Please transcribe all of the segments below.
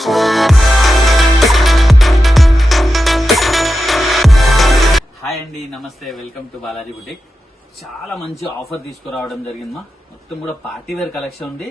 Hi అండి, నమస్తే, welcome to Balaji boutique. చాలా మంచి ఆఫర్ తీసుకురావడం జరిగిందమ్మా. మొత్తం కూడా పార్టీ వేర్ కలెక్షన్ ఉంది.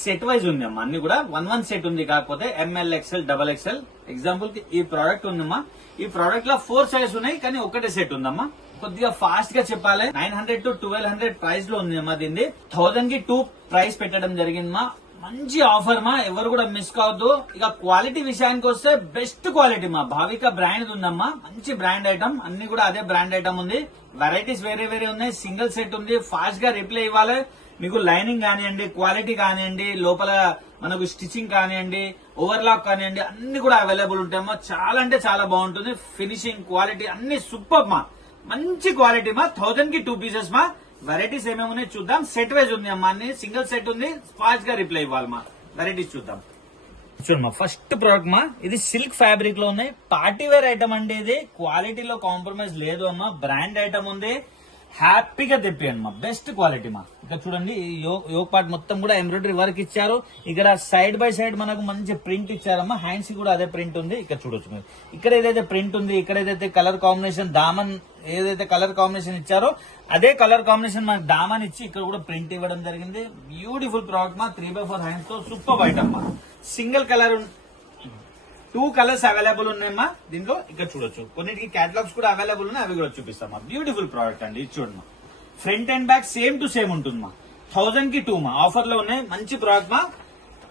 సెట్ వైజ్ ఉంది అమ్మా, అన్ని కూడా వన్ సెట్ ఉంది. కాకపోతే ML, XL, double XL. Example కి ఈ ప్రోడక్ట్ ఉందమ్మా. ఈ ప్రోడక్ట్ లో 4 సైజ్ ఉన్నాయి, కానీ ఒకటే సెట్ ఉందమ్మా. కొద్దిగా ఫాస్ట్ గా చెప్పాలి. 900 to 1200 ప్రైస్ లో ఉంది అమ్మా. దీన్ని 1000 కి 2 ప్రైస్ పెట్టడం జరిగిందమ్మా. మంచి ఆఫర్ మా, ఎవరు కూడా మిస్ కావద్దు. ఇక క్వాలిటీ విషయానికి వస్తే బెస్ట్ క్వాలిటీ మా. భావిక బ్రాండ్ ఉందమ్మా, మంచి బ్రాండ్ ఐటమ్. అన్ని కూడా అదే బ్రాండ్ ఐటమ్ ఉంది. వెరైటీస్ వేరే వేరే ఉన్నాయి. సింగిల్ సెట్ ఉంది. ఫాస్ట్ గా రిప్లై ఇవ్వాలి. మీకు లైనింగ్ కానివ్వండి, క్వాలిటీ కానివ్వండి, లోపల మనకు స్టిచ్చింగ్ కానివ్వండి, ఓవర్లాక్ కానివ్వండి, అన్ని కూడా అవైలబుల్ ఉంటాయమ్మా. చాలా అంటే చాలా బాగుంటుంది. ఫినిషింగ్, క్వాలిటీ అన్ని సూపర్ మా. మంచి క్వాలిటీ మా. 1000 కి 2 పీసెస్ మా. వెరైటీస్ ఏమేమి ఉన్నాయి చూద్దాం. సెట్ వైజ్ ఉంది అమ్మా, అన్ని సింగిల్ సెట్ ఉంది. ఫాస్ట్ గా రిప్లై ఇవ్వాలి మా. వెరైటీస్ చూద్దాం. చూడమ్మా, ఫస్ట్ ప్రోడక్ట్ మా, ఇది సిల్క్ ఫ్యాబ్రిక్ లో ఉన్నాయి. పార్టీ వేర్ ఐటమ్ అండి. ఇది క్వాలిటీలో కాంప్రమైజ్ లేదు అమ్మా. బ్రాండ్ ఐటమ్ ఉంది. హ్యాపీగా తెప్పియండి మా. బెస్ట్ క్వాలిటీ మా. ఇక్కడ చూడండి, ఈ యోక్ పార్ట్ మొత్తం కూడా ఎంబ్రాయిడరీ వర్క్ ఇచ్చారు. ఇక్కడ సైడ్ బై సైడ్ మనకు మంచి ప్రింట్ ఇచ్చారమ్మా. హ్యాండ్స్ కూడా అదే ప్రింట్ ఉంది. ఇక్కడ చూడొచ్చు మీరు. ఇక్కడ ఏదైతే ప్రింట్ ఉంది, ఇక్కడ ఏదైతే కలర్ కాంబినేషన్ దామన్ ఏదైతే కలర్ కాంబినేషన్ ఇచ్చారో అదే కలర్ కాంబినేషన్ మనకు దామన్ ఇచ్చి ఇక్కడ కూడా ప్రింట్ ఇవ్వడం జరిగింది. బ్యూటిఫుల్ ప్రోడక్ట్ మా. 3x4 హ్యాండ్స్ తో సూపర్ ఐటమ్ మా. సింగిల్ కలర్ 2 కలర్స్ అవైలబుల్ ఉన్నాయమ్మా దీంట్లో. ఇక్కడ చూడొచ్చు, కొన్నిటికి క్యాటలాగ్స్ కూడా అవైలబుల్ ఉన్నాయి. అవి కూడా చూపిస్తామా. బ్యూటిఫుల్ ప్రోడక్ట్ అండి. ఇది చూడమ్మా, front and back same to same ఉంటుంది మా. 1000 కి 2 మా. ఆఫర్ లో ఉన్నాయి. మంచి ప్రోడక్ట్ మా.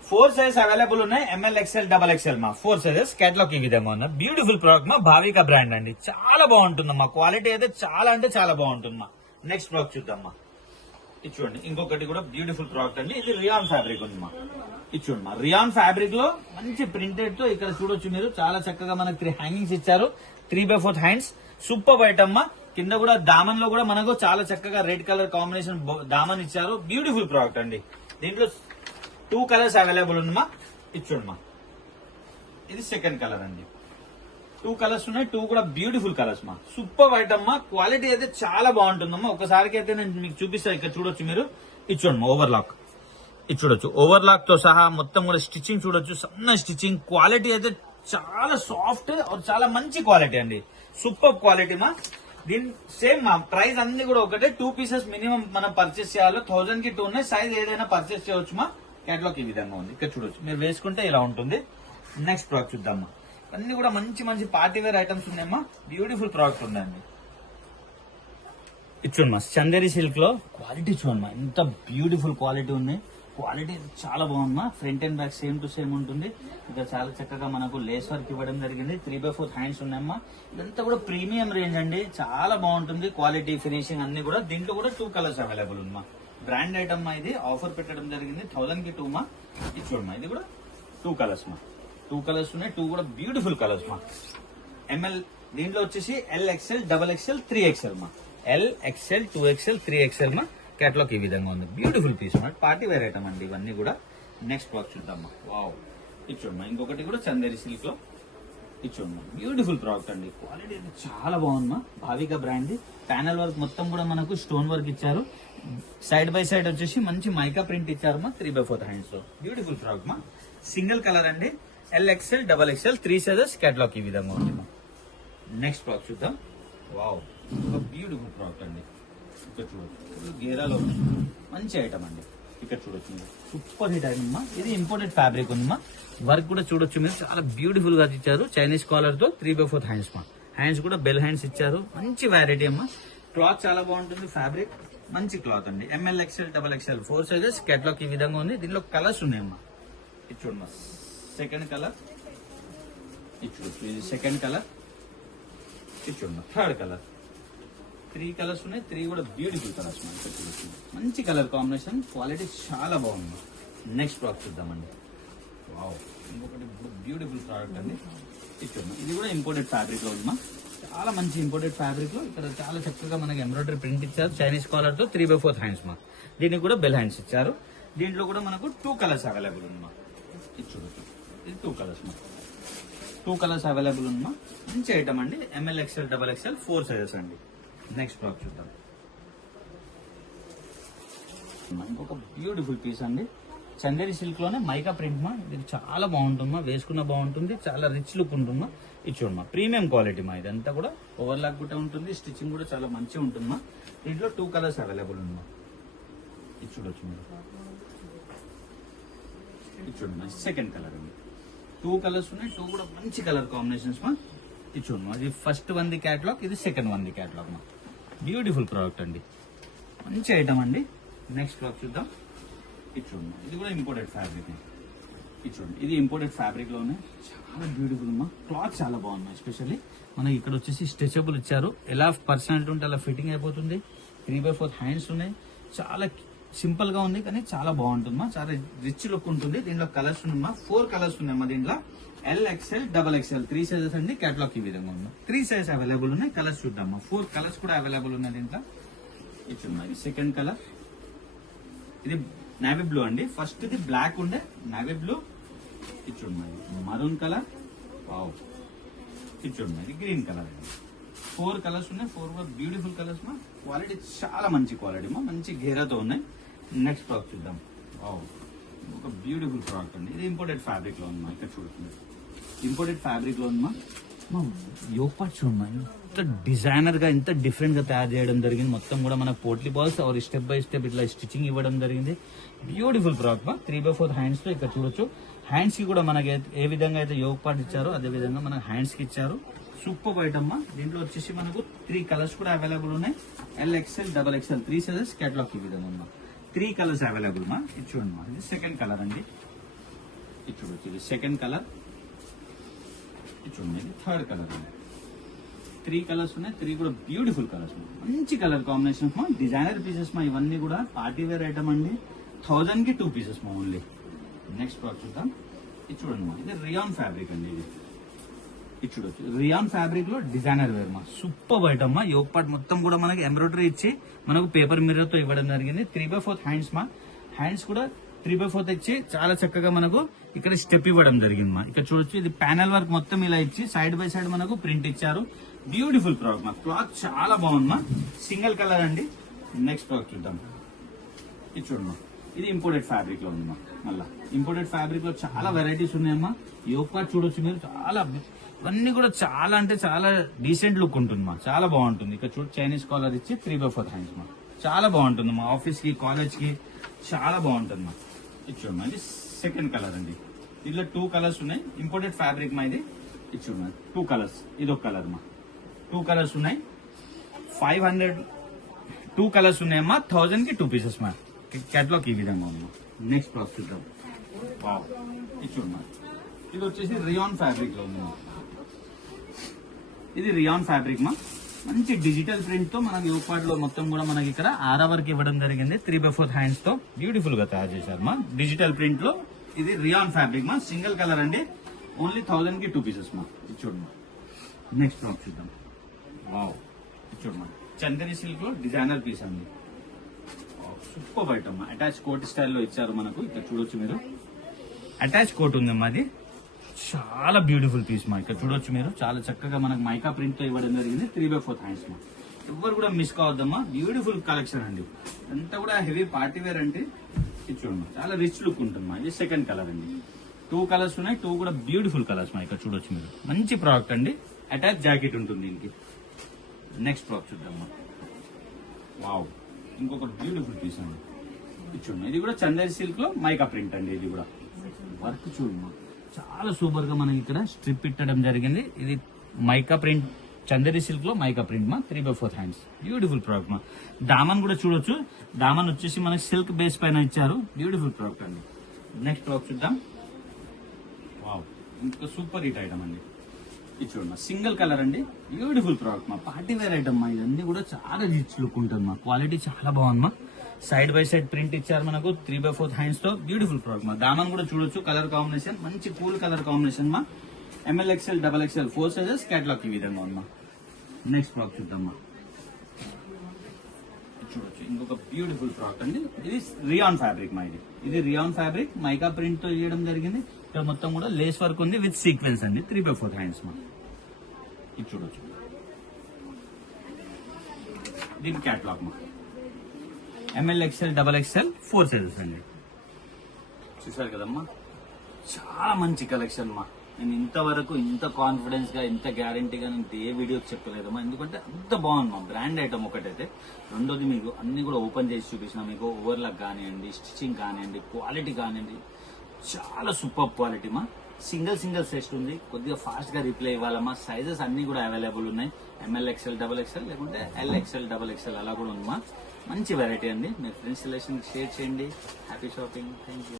4 సైజ్ అవైలబుల్ ఉన్నాయి. ఎంఎల్, ఎక్స్ఎల్, డబల్ ఎక్స్ఎల్ మా. 4 సైజెస్. కేటలాగ్ ఈ విధంగా ఉన్న బ్యూటిఫుల్ ప్రోడక్ట్ మా. భావిక బ్రాండ్ అండి. చాలా బాగుంటుందమ్మా. క్వాలిటీ అయితే చాలా అంటే చాలా బాగుంటుందమ్మా. నెక్స్ట్ ప్రోడక్ట్ చూద్దామా. ఇది చూడండి, ఇంకొకటి కూడా బ్యూటిఫుల్ ప్రోడక్ట్ అండి. ఇది రియాన్ ఫ్యాబ్రిక్ ఉంది మా. ఇది చూడమ్మా, రియాన్ ఫ్యాబ్రిక్ లో మంచి ప్రింటెడ్ తో ఇక్కడ చూడొచ్చు మీరు. చాలా చక్కగా మనకు 3 హ్యాంగింగ్స్ ఇచ్చారు. 3x4 hands. సూపర్ ఐటమ్ మా. కింద కూడా దామన్ లో కూడా మనకు చాలా చక్కగా రెడ్ కలర్ కాంబినేషన్ దామన్ ఇచ్చారు. బ్యూటిఫుల్ ప్రోడక్ట్ అండి. దీంట్లో 2 కలర్స్ అవైలబుల్ ఉందమ్మా. ఇది చూడమ్మా, ఇది సెకండ్ కలర్ అండి. 2 కలర్స్ ఉన్నాయి. 2 కూడా బ్యూటిఫుల్ కలర్స్ మా. సూపర్ ఐటమ్ మా. క్వాలిటీ అయితే చాలా బాగుంటుందమ్మా. ఒకసారికి అయితే నేను మీకు చూపిస్తాను. ఇక్కడ చూడొచ్చు మీరు. ఇది చూడమ్మా, ఓవర్లాక్. ఇది చూడొచ్చు, ఓవర్లాక్ తో సహా మొత్తం కూడా స్టిచ్చింగ్ చూడొచ్చు. సన్న స్టిచ్చింగ్. క్వాలిటీ అయితే చాలా సాఫ్ట్, చాలా మంచి క్వాలిటీ అండి. సూపర్ క్వాలిటీ మా. దీని సేమ్ మా ప్రైస్ అన్ని కూడా ఒకటే. 2 పీసెస్ మినిమం మనం పర్చేస్ చేయాలి. 1000 కి 2 ఉన్నాయి. సైజ్ ఏదైనా పర్చేస్ చేయవచ్చు మా. కేటలాగ్ ఈ విధంగా ఉంది. ఇక్కడ చూడొచ్చు, మీరు వేసుకుంటే ఇలా ఉంటుంది. నెక్స్ట్ ప్రోడక్ట్ చూద్దామా. అన్ని కూడా మంచి మంచి పార్టీ వేర్ ఐటమ్స్ ఉన్నాయమ్మా. బ్యూటిఫుల్ ప్రోడక్ట్ ఉన్నాయండి. ఇది చూడమ్మా, చందేరి సిల్క్ లో క్వాలిటీ చూడమ్మా, ఎంత బ్యూటిఫుల్ క్వాలిటీ ఉంది. క్వాలిటీ చాలా బాగుందమ్మా. Front and back same to same ఉంటుంది. ఇక్కడ చాలా చక్కగా మనకు లేస్ వర్క్ ఇవ్వడం జరిగింది. 3x4 హ్యాండ్స్ ఉన్నాయమ్మా. ఇదంతా కూడా ప్రీమియం రేంజ్ అండి. చాలా బాగుంటుంది. క్వాలిటీ, ఫినిషింగ్ అన్ని కూడా. దీంట్లో కూడా 2 కలర్స్ అవైలబుల్ ఉందమ్మా. బ్రాండ్ ఐటమ్ మా. ఇది ఆఫర్ పెట్టడం జరిగింది. 1000 కి 2 మా. ఇది చూడమ్మా, ఇది కూడా 2 కలర్స్ మా. 2 కలర్స్ ఉన్నాయి. 2 కూడా బ్యూటిఫుల్ కలర్స్ మా. ఎంఎల్ దీంట్లో వచ్చేసి L, XL, double XL, 3XL మా. ఎల్, ఎక్స్ఎల్, 2XL, 3XL మా. కేటలాగ్ ఈ విధంగా ఉంది. బ్యూటిఫుల్ పీస్ మా. పార్టీ వేర్ ఐటమ్ అండి ఇవన్నీ కూడా. నెక్స్ట్ ప్రోడక్ట్ చూద్దామా. వావ్, ఇది చూడమ్మా, ఇంకొకటి కూడా చందేరి సిల్క్ లో. ఇది చూడమ్మా, బ్యూటిఫుల్ ప్రోడక్ట్ అండి. క్వాలిటీ అయితే చాలా బాగుందమ్మా. భావిక బ్రాండ్. ప్యానల్ వర్క్ మొత్తం కూడా మనకు స్టోన్ వర్క్ ఇచ్చారు. సైడ్ బై సైడ్ వచ్చేసి మంచి మైకా ప్రింట్ ఇచ్చారు మా. 3x4 హ్యాండ్స్ లో బ్యూటిఫుల్ ప్రోడక్ట్ మా. సింగిల్ కలర్ అండి. L, XL, double XL, 3 sizes. Catalogue ఈ విధంగా ఉంది మా. నెక్స్ట్ ప్రోడక్ట్ చూద్దాం. వావ్, బ్యూటిఫుల్ ప్రోడక్ట్ అండి. ఇక్కడ చూడొచ్చు, గేరాలో మంచి ఐటమ్ అండి. ఇక్కడ చూడొచ్చు మీరు. సూపర్ హిట్ ఐటమ్ మా. ఇది ఇంపోర్టెడ్ ఫ్యాబ్రిక్ ఉందమ్మా. వర్క్ కూడా చూడొచ్చు మీరు. చాలా బ్యూటిఫుల్ గా ఇచ్చారు. చైనీస్ కాలర్ తో 3x4 హ్యాండ్స్ మా. హ్యాండ్స్ కూడా బెల్ హ్యాండ్స్ ఇచ్చారు. మంచి వెరైటీ అమ్మా. క్లాత్ చాలా బాగుంటుంది. ఫ్యాబ్రిక్ మంచి క్లాత్ అండి. M L, XL, double XL, 4 sizes. Catalogue ఈ విధంగా ఉంది. దీంట్లో కలర్స్ ఉన్నాయమ్మా. ఇది చూడమ్మా, సెకండ్ కలర్. ఇది చూడొచ్చు, ఇది సెకండ్ కలర్. ఇది చూడమ్మా, థర్డ్ కలర్. 3 కలర్స్ ఉన్నాయి. 3 కూడా బ్యూటిఫుల్ కలర్స్ మనకి. మంచి కలర్ కాంబినేషన్. క్వాలిటీ చాలా బాగుంది. నెక్స్ట్ ప్రోడక్ట్ చూద్దామండి. వావ్, ఇంకొకటి బ్యూటిఫుల్ ప్రోడక్ట్ అండి. ఇది చూద్దాం, ఇది కూడా ఇంపోర్టెడ్ ఫ్యాబ్రిక్ లో ఉందమ్మా. చాలా మంచి ఇంపోర్టెడ్ ఫ్యాబ్రిక్ లో ఇక్కడ చాలా చక్కగా మనకి ఎంబ్రాయిడరీ ప్రింట్ ఇచ్చారు. చైనీస్ కాలర్ తో 3x4 హ్యాండ్స్ మా. దీనికి కూడా బెల్ హ్యాండ్స్ ఇచ్చారు. దీంట్లో కూడా మనకు 2 కలర్స్ అవైలబుల్ ఉందమ్మా. ఇది చూడొచ్చు, ఇది 2 కలర్స్ మా. 2 కలర్స్ అవైలబుల్ ఉందమ్మా. మంచి ఐటమ్ అండి. M L, XL, double XL, 4 sizes అండి. నెక్స్ట్ ప్రోడక్ట్ చూద్దాం. ఇంకొక బ్యూటిఫుల్ పీస్ అండి. చందేరి సిల్క్ లోనే మైకా ప్రింట్ మా, ఇది చాలా బాగుంటుందమ్మా, వేసుకున్న బాగుంటుంది, చాలా రిచ్ లుక్ ఉంటుందమ్మా. ఇది చూడమ్మా ప్రీమియం క్వాలిటీ మా, ఇదంతా కూడా ఓవర్లాక్ కూడా ఉంటుంది, స్టిచ్చింగ్ కూడా చాలా మంచిగా ఉంటుందమ్మా. దీంట్లో 2 కలర్స్ అవైలబుల్ ఉందమ్మా. ఇది చూడొచ్చు మీరు, ఇది చూడమ్మా సెకండ్ కలర్ అండి. 2 కలర్స్ ఉన్నాయి, 2 కూడా మంచి కలర్ కాంబినేషన్స్ మా. ఇది చూడమ్మా, ఇది ఫస్ట్ వన్ ది క్యాటలాగ్, ఇది సెకండ్ వన్ ది క్యాటలాగ్ మా. బ్యూటిఫుల్ ప్రోడక్ట్ అండి, మంచి ఐటమ్ అండి. నెక్స్ట్ ప్రోడక్ట్ చూద్దాం. ఇది చూడమ్మా, ఇది కూడా ఇంపోర్టెడ్ ఫ్యాబ్రిక్. ఇది చూడండి, ఇది ఇంపోర్టెడ్ ఫ్యాబ్రిక్ లోనే చాలా బ్యూటిఫుల్ అమ్మా. క్లాత్ చాలా బాగుంది, ఎస్పెషల్లీ మనకి ఇక్కడ వచ్చేసి స్ట్రెచబుల్ ఇచ్చారు, ఎలా పర్సనాలిటీ ఉంటే అలా ఫిట్టింగ్ అయిపోతుంది. 3/4 హ్యాండ్స్ ఉన్నాయి, చాలా సింపుల్ గా ఉంది కానీ చాలా బాగుంటుందమ్మా, చాలా రిచ్ లుక్ ఉంటుంది. దీంట్లో కలర్స్ ఉన్నాయమ్మా, 4 కలర్స్ ఉన్నాయమ్మా. దీంట్లో LXL, XXL 3 సైజెస్ అండి. కేటలాగ్ ఈ విధంగా ఉంది, 3 సైజ్ అవైలబుల్ ఉన్నాయి. కలర్స్ చూద్దామా, 4 కలర్స్ కూడా అవైలబుల్ ఉన్నాయి దీంట్లో. ఇది చూడండి సెకండ్ కలర్, ఇది నావీ బ్లూ అండి. ఫస్ట్ ఇది బ్లాక్ ఉండే నావీ బ్లూ. ఇది చూడండి మరూన్ కలర్. వావ్, ఇది చూడండి ఇది గ్రీన్ కలర్ అండి. 4 కలర్స్ ఉన్నాయి, 4 కూడా బ్యూటిఫుల్ కలర్స్ మా. క్వాలిటీ చాలా మంచి క్వాలిటీ మా, మంచి గేరాతో ఉన్నాయి. నెక్స్ట్ ప్రోడక్ట్ చూద్దాం. వావ్, ఒక బ్యూటిఫుల్ ప్రోడక్ట్ అండి. ఇది ఇంపోర్టెడ్ ఫ్యాబ్రిక్ లో ఉందమ్మా, ఇక్కడ చూడుతుంది ఇంపోర్టెడ్ ఫ్యాబ్రిక్ లో ఉందమ్మా. యోగ్ పార్ట్ చూడమ్మా, ఇంత డిజైనర్ గా ఇంత డిఫరెంట్ గా తయారు చేయడం జరిగింది. మొత్తం కూడా మనకు పోట్లీ బాల్స్ और స్టెప్ బై స్టెప్ ఇట్లా స్టిచ్చింగ్ ఇవ్వడం జరిగింది. బ్యూటిఫుల్ ప్రోడక్ట్ మా. 3/4 హ్యాండ్స్ లో ఇక్కడ చూడొచ్చు. హ్యాండ్స్ కి కూడా మనకి ఏ విధంగా అయితే యోగ్ పార్ట్ ఇచ్చారో అదే విధంగా మనకు హ్యాండ్స్ కి ఇచ్చారు. సూపర్ ఐటమ్ మా. దీంట్లో వచ్చేసి మనకు 3 కలర్స్ కూడా అవైలబుల్ ఉన్నాయి. LXL, XXL 3 sizes. కేటలాగ్ ఈ విధంగా ఉందా, 3 కలర్స్ అవైలబుల్ మా. ఇది చూడండి మా, ఇది సెకండ్ కలర్ అండి. ఇది చూడొచ్చు, ఇది సెకండ్ కలర్. ఇది చూడండి, ఇది థర్డ్ కలర్ అండి. 3 కలర్స్ ఉన్నాయి, 3 కూడా బ్యూటిఫుల్ కలర్స్, మంచి కలర్ కాంబినేషన్ మా. డిజైనర్ పీసెస్ మా, ఇవన్నీ కూడా పార్టీ వేర్ ఐటమ్ అండి. 1000 కి 2 పీసెస్ మా ఓన్లీ. నెక్స్ట్ ప్రోడక్ట్ చూద్దాం. ఇది చూడండి మా, ఇది రియాన్ ఫ్యాబ్రిక్ అండి. ఇది చూడొచ్చు, రియాన్ ఫ్యాబ్రిక్ లో డిజైనర్ వేర్ మా. సూపర్ ఐటమ్ మా. యోగ్ పార్ట్ మొత్తం కూడా మనకి ఎంబ్రాయిడరీ ఇచ్చి మనకు పేపర్ మిర్రర్ తో ఇవ్వడం జరిగింది. 3/4 హ్యాండ్స్ మా. హ్యాండ్స్ కూడా 3/4 ఇచ్చి చాలా చక్కగా మనకు ఇక్కడ స్టెప్ ఇవ్వడం జరిగింది మా. ఇక్కడ చూడొచ్చు, ఇది ప్యానల్ వర్క్ మొత్తం ఇలా ఇచ్చి సైడ్ బై సైడ్ మనకు ప్రింట్ ఇచ్చారు. బ్యూటిఫుల్ ప్రోడక్ట్ మా. క్లాత్ చాలా బాగుంది మా, సింగిల్ కలర్ అండి. నెక్స్ట్ ప్రోడక్ట్ చూద్దాం. ఇది చూడమ్మా, ఇది ఇంపోర్టెడ్ ఫ్యాబ్రిక్ లో ఉంది మా. మళ్ళా ఇంపోర్టెడ్ ఫ్యాబ్రిక్ లో చాలా వెరైటీస్ ఉన్నాయమ్మా. యోగ్ పార్ట్ చూడొచ్చు మీరు, చాలా ఇవన్నీ కూడా చాలా అంటే చాలా డీసెంట్ లుక్ ఉంటుంది మా, చాలా బాగుంటుంది. ఇక్కడ చూడు, చైనీస్ కాలర్ ఇచ్చి 3/4 హ్యాండ్స్ మా, చాలా బాగుంటుంది మా. ఆఫీస్ కి, కాలేజ్ కి చాలా బాగుంటుంది మా. ఇది చూడమ్మా, ఇది సెకండ్ కలర్ అండి. దీంట్లో 2 కలర్స్ ఉన్నాయి. ఇంపోర్టెడ్ ఫ్యాబ్రిక్ మా ఇది. ఇది చూడమ్మా, 2 కలర్స్, ఇది ఒక కలర్ మా. 2 కలర్స్ ఉన్నాయి. 500 2 కలర్స్ ఉన్నాయమ్మా. 1000 కి 2 పీసెస్ మా. కేటలాగ్ ఈ విధంగా ఉంది. నెక్స్ట్ ప్రోడక్ట్ చూద్దాం. వావ్, ఇది చూడమ్మా, ఇది వచ్చేసి రియాన్ ఫ్యాబ్రిక్ లో ఉంది. ఇది రియాన్ ఫ్యాబ్రిక్ మా, మంచి డిజిటల్ ప్రింట్ తో మనకి యోగ్ పార్ట్ లో మొత్తం కూడా మనకి ఇక్కడ ఆరా వర్క్ ఇవ్వడం జరిగింది. 3/4 హ్యాండ్స్ తో బ్యూటిఫుల్ గా తయారు చేశారు మా. డిజిటల్ ప్రింట్ లో ఇది రియాన్ ఫ్యాబ్రిక్ మా, సింగిల్ కలర్ అండి. ఓన్లీ 1000 కి 2 పీసెస్ మా. ఇది చూడమ్మా. నెక్స్ట్ ప్రోడక్ట్ చూద్దాం. వావ్, ఇది చూడమ్మా, చందేరి సిల్క్ లో డిజైనర్ పీస్ అండి. సూపర్ ఐటమ్ మా. అటాచ్ కోట్ స్టైల్లో ఇచ్చారు మనకు. ఇక్కడ చూడొచ్చు మీరు, అటాచ్ కోట్ ఉందమ్మా. అది చాలా బ్యూటిఫుల్ పీస్ మా. ఇక్కడ చూడొచ్చు మీరు, చాలా చక్కగా మనకు మైకా ప్రింట్ తో ఇవ్వడం జరిగింది. 3/4 హ్యాండ్స్ మా. ఎవరు కూడా మిస్ కావద్దమ్మా, బ్యూటిఫుల్ కలెక్షన్ అండి. అంతా కూడా హెవీ పార్టీ వేర్ అంటే. ఇది చూడమ్మా, చాలా రిచ్ లుక్ ఉంటుంది మా. ఇది సెకండ్ కలర్ అండి. 2 కలర్స్ ఉన్నాయి, 2 కూడా బ్యూటిఫుల్ కలర్స్ మా. ఇక్కడ చూడొచ్చు మీరు, మంచి ప్రోడక్ట్ అండి. అటాచ్ జాకెట్ ఉంటుంది దీనికి. నెక్స్ట్ ప్రోడక్ట్ చూద్దామా. వావ్, ఇంకొక బ్యూటిఫుల్ పీస్ అండి. ఇది చూడండి, ఇది కూడా చందేరి సిల్క్ లో మైకా ప్రింట్ అండి. ఇది కూడా వర్క్ చూడమ్మా, చాలా సూపర్ గా మనకి ఇక్కడ స్ట్రిప్ పెట్టడం జరిగింది. ఇది మైకా ప్రింట్, చందేరి సిల్క్ లో మైకా ప్రింట్ మా. 3/4 హ్యాండ్స్, బ్యూటిఫుల్ ప్రోడక్ట్ మా. దామన్ కూడా చూడొచ్చు, దామన్ వచ్చేసి మనకి సిల్క్ బేస్ పైన ఇచ్చారు. బ్యూటిఫుల్ ప్రోడక్ట్ అండి. నెక్స్ట్ ప్రోడక్ట్ చూద్దాం. వావ్, ఇంకా సూపర్ హిట్ ఐటమ్ అండి. ఇది చూడమ్మా, సింగిల్ కలర్ అండి. బ్యూటిఫుల్ ప్రోడక్ట్ మా, పార్టీ వేర్ ఐటమ్ మా. ఇవన్నీ కూడా చాలా రిచ్ లుక్ ఉంటుంది మా. క్వాలిటీ చాలా బాగుంది మా. సైడ్ బై సైడ్ ప్రింట్ ఇచ్చారు మనకు 3/4 హ్యాండ్స్ తో. బ్యూటిఫుల్ ప్రోడక్ట్ మా. దామన్ కూడా చూడొచ్చు, కలర్ కాంబినేషన్ మంచి కూల్ కలర్ కాంబినేషన్ మా. MLXL, XXL 4 sizes. కేటలాగ్ ఈ విధంగా ఉందమ్మా. నెక్స్ట్ ప్రోడక్ట్ చూద్దామా. చూడొచ్చు, ఇంకొక బ్యూటిఫుల్ ప్రోడక్ట్ అండి. ఇది రియాన్ ఫ్యాబ్రిక్ మా. ఇది రియాన్ ఫ్యాబ్రిక్, మైకా ప్రింట్ తో చేయడం జరిగింది. ఇక్కడ మొత్తం కూడా లేస్ వర్క్ ఉంది విత్ సీక్వెన్స్ అండి. 3/4 హ్యాండ్స్ మా. ఇది చూడొచ్చు, దీని కేటలాగ్ మా. MLXL, XXL 4 సైజెస్ అండి. చూసారు కదమ్మా, చాలా మంచి కలెక్షన్ మా. నేను ఇంతవరకు ఇంత కాన్ఫిడెన్స్ గా ఇంత గ్యారంటీగా నేను ఏ వీడియోకి చెప్పలేదమ్మా, ఎందుకంటే అంత బాగుంది మా. బ్రాండ్ ఐటమ్ ఒకటైతే, రెండోది మీకు అన్ని కూడా ఓపెన్ చేసి చూపించిన, మీకు ఓవర్లాక్ కానివ్వండి, స్టిచ్చింగ్ కానివ్వండి, క్వాలిటీ కానివ్వండి, చాలా సూపర్ క్వాలిటీ మా. సింగిల్ సెట్ ఉంది, కొద్దిగా ఫాస్ట్ గా రిప్లై ఇవ్వాలమ్మా. సైజెస్ అన్ని కూడా అవైలబుల్ ఉన్నాయి, ML XL XXL లేకుంటే LXL XXL అలా కూడా ఉందమ్మా. మంచి వెరైటీ అండి. మీ ఫ్రెండ్స్ రిలేషన్ షేర్ చేయండి. Happy shopping. Thank you.